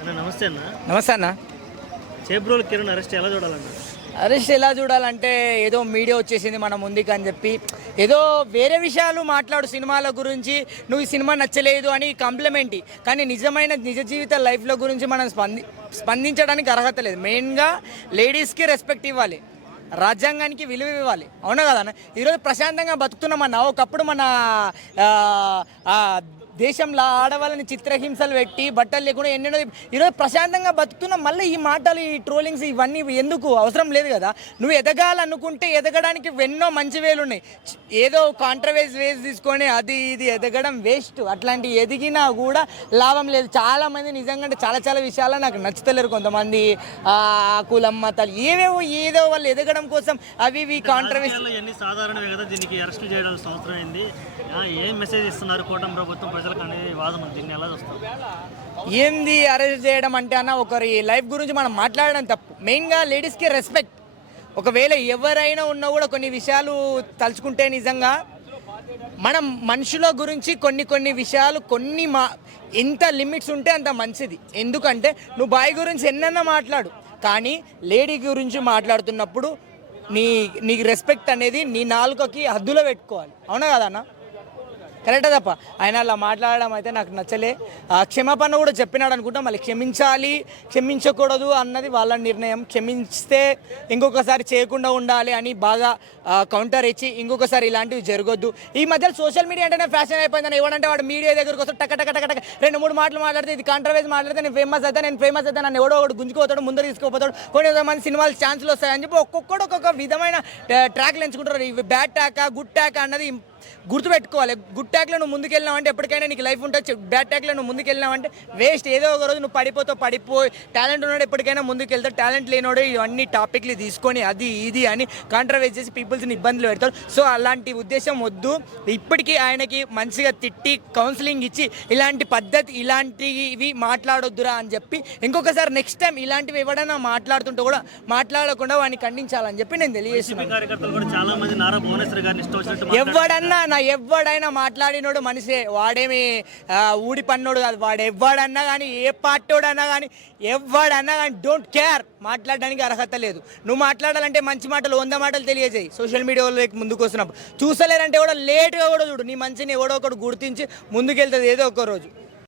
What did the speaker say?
అన్న నమస్తే అన్న. నమస్తే అన్న. చేబ్రోలు కిరణ్ అరెస్ట్ ఎలా చూడాలన్న? అరెస్ట్ ఎలా చూడాలంటే ఏదో మీడియా వచ్చేసింది మన ముందుకు అని చెప్పి ఏదో వేరే విషయాలు మాట్లాడు సినిమాల గురించి, నువ్వు ఈ సినిమా నచ్చలేదు అని కాంప్లిమెంట్. కానీ నిజమైన నిజ జీవిత లైఫ్లో గురించి మనం స్పందించడానికి అర్హత లేదు. మెయిన్గా లేడీస్కి రెస్పెక్ట్ ఇవ్వాలి, రాజ్యాంగానికి విలువ ఇవ్వాలి. అవునా కదా అన్న? ఈరోజు ప్రశాంతంగా బతుకుతున్నామన్న. ఒకప్పుడు మన దేశంలో ఆడవాళ్ళని చిత్రహింసలు పెట్టి బట్టలు లేకుండా ఎన్నెన్నో ఈరోజు ప్రశాంతంగా బతుకుతున్నాం. మళ్ళీ ఈ మాటలు, ఈ ట్రోలింగ్స్ ఇవన్నీ ఎందుకు అవసరం లేదు కదా. నువ్వు ఎదగాలనుకుంటే ఎదగడానికి ఎన్నో మంచి వేలు ఉన్నాయి. ఏదో కాంట్రవర్సీ వేసి తీసుకొని అది ఇది ఎదగడం వేస్ట్. అట్లాంటి ఎదిగినా కూడా లాభం లేదు. చాలామంది నిజంగా చాలా చాలా విషయాలు నాకు నచ్చుతలేరు. కొంతమంది కులం మతాలు ఏవేవో ఏదో వాళ్ళు ఎదగడం కోసం అవి ఇవి కాంట్రవర్సీ అన్ని సాధారణమే కదా. దీనికి అరెస్ట్ చేయడానికి సంవత్సరం అయింది. ఏం మెసేజ్ ఇస్తున్నారు కూటమి ప్రభుత్వం ప్రజలకు అనేది వాదన, దీన్ని ఎలా చూస్తారు? ఏంది అరెస్ట్ చేయడం అంటే అన్న, ఒకరి లైఫ్ గురించి మనం మాట్లాడడం తప్పు. మెయిన్గా లేడీస్కి రెస్పెక్ట్. ఒకవేళ ఎవరైనా ఉన్నా కూడా కొన్ని విషయాలు తలుచుకుంటే నిజంగా మనం మనుషుల గురించి కొన్ని విషయాలు ఎంత లిమిట్స్ ఉంటే అంత మంచిది. ఎందుకంటే నువ్వు బాయ్ గురించి ఎన్నన్నా మాట్లాడు, కానీ లేడీ గురించి మాట్లాడుతున్నప్పుడు నీకు రెస్పెక్ట్ అనేది నీ నాలుకకి హద్దులో పెట్టుకోవాలి. అవునా కదా అన్న? కరెక్టే తప్ప ఆయన అలా మాట్లాడడం అయితే నాకు నచ్చలే. క్షమాపణ కూడా చెప్పినాడు అనుకుంటా. మళ్ళీ క్షమించాలి క్షమించకూడదు అన్నది వాళ్ళ నిర్ణయం. క్షమిస్తే ఇంకొకసారి చేయకుండా ఉండాలి అని బాగా కౌంటర్ ఇచ్చి ఇంకొకసారి ఇలాంటివి జరగొద్దు. ఈ మధ్య సోషల్ మీడియా అంటేనే ఫ్యాషన్ అయిపోయిందని. ఎవడంటే వాడు మీడియా దగ్గరకు వస్తే టక టక టక టక 2-3 మాటలు మాట్లాడితే ఇది కాంట్రవర్సీ మాట్లాడితే నేను ఫేమస్ అయితే నన్ను ఎవడో ఒకటి గుంజుకోతాడు, ముందర తీసుకుపోతాడు. కొన్ని మంది సినిమాలు ఛాన్సులు వస్తాయని చెప్పి ఒక్కొక్క విధమైన ట్రాక్లు ఎంచుకుంటారు. ఇవి బ్యాడ్ ట్యాకా గుడ్ ట్యాకా అన్నది గుర్తుపెట్టుకోవాలి. గుడ్ ట్యాక్లో నువ్వు ముందుకెళ్ళినావంటే ఎప్పటికైనా నీకు లైఫ్ ఉంటుంది. బ్యాడ్ ట్యాక్లో నువ్వు ముందుకెళ్ళినావంటే వేస్ట్. ఏదో ఒక రోజు నువ్వు పడిపోయి టాలెంట్ ఉన్నాడు ఎప్పటికైనా ముందుకెళ్తాడు, టాలెంట్ లేనోడు ఇవన్నీ టాపిక్లు తీసుకొని అది ఇది అని కాంట్రవర్సీ చేసి పీపుల్స్ని ఇబ్బందులు పెడతారు. సో అలాంటి ఉద్దేశం వద్దు. ఇప్పటికీ ఆయనకి మంచిగా తిట్టి కౌన్సిలింగ్ ఇచ్చి ఇలాంటి పద్ధతి ఇలాంటివి మాట్లాడొద్దురా అని చెప్పి ఇంకొకసారి నెక్స్ట్ టైం ఇలాంటివి ఎవడైనా మాట్లాడుతుంటే కూడా మాట్లాడకుండా వాడిని ఖండించాలని చెప్పి నేను తెలియజేస్తున్నాను. ఎవడైనా మాట్లాడినోడు మనిషే, వాడేమి ఊడి పన్నోడు కాదు. వాడు ఎవడన్నా కానీ ఏ పార్టీడన్నా కానీ ఎవడన్నా కానీ డోంట్ కేర్, మాట్లాడడానికి అర్హత లేదు. నువ్వు మాట్లాడాలంటే మంచి మాటలు 100 మాటలు తెలియజేయి. సోషల్ మీడియాలో ముందుకు వస్తున్నప్పుడు చూసలేరంటే కూడా లేట్గా కూడా చూడు. నీ మంచిని ఎవడో ఒకడు గుర్తించి ముందుకెళ్తుంది ఏదో ఒక రోజు.